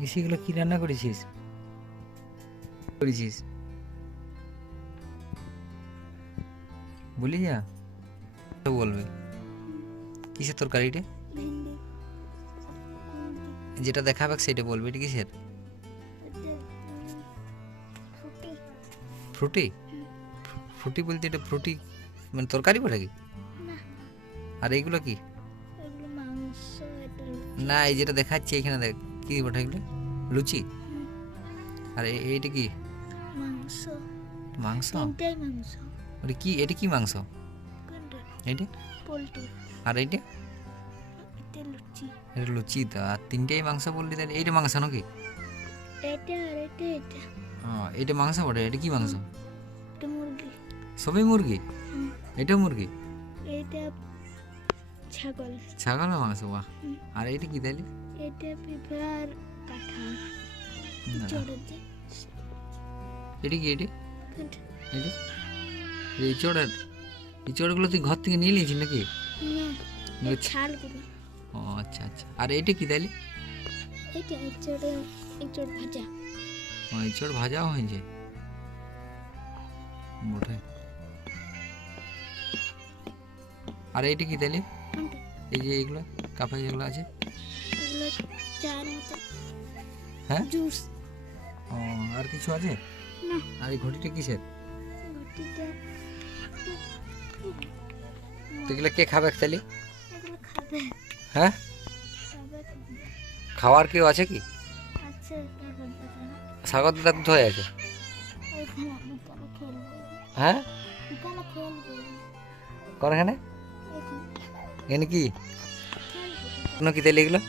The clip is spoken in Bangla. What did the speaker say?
এগুলো কি রান্না করেছিস? করেছিস। বলি যা। বলবে। কিসের তরকারিটা যেটা দেখাবে সেটা বলবে এটা কিসের? ফ্রুটি? ফ্রুটি বলতে এটা ফ্রুটি মানে তরকারি বটে কি? আর এইগুলো কি? না এই যেটা দেখাচ্ছে এখানে দেখ। কি বটে এগুলো লুচি আর এইটা কি? মাংস। মাংস? মাংস। ওটা কি? এটা কি মাংস? এইটা? পোলট্রি। আর এইটা? এটা লুচি। এটা লুচি তো আর তিনটেই মাংস বললি তাহলে এইটা মাংস নাকি? এটা আর এটা এটা। এটা মাংস বটে এটা কি মাংস? এটা মুরগি। সবই মুরগি? এটা মুরগি? এটা ছাগল। ছাগলের মাংস বাহ। আর এইটা কি তাহলে এটা পেঁপে আর কাঁঠাল। এটা কি এটা? এটা? এই চড়ার? এই চড়গুলো তুই ঘর থেকে নিয়ে নিয়েছিস নাকি? ও আচ্ছা আচ্ছা। আর এটা কি তাহলে এটা এঁচড়ে এঁচড় ভাজা। ও এই চড় ভাজাও হয়েছে। বটে। আর এইটা কি তাহলে? এই যে এইগুলো কাপে যেগুলো আছে। এগুলো হ্যাঁ? জুস। ও আর কিছু আছে? না। আর এই ঘটিটা কিসের? তো এগুলো কে খাবে তাহলে হ্যাঁ? খাওয়ার কেউ আছে কি? স্বাগত দাদা। কোথায় আছে? হ্যাঁ? বিকালে খেলবে। কোন এখানে কি? কি তাহলে এগুলো?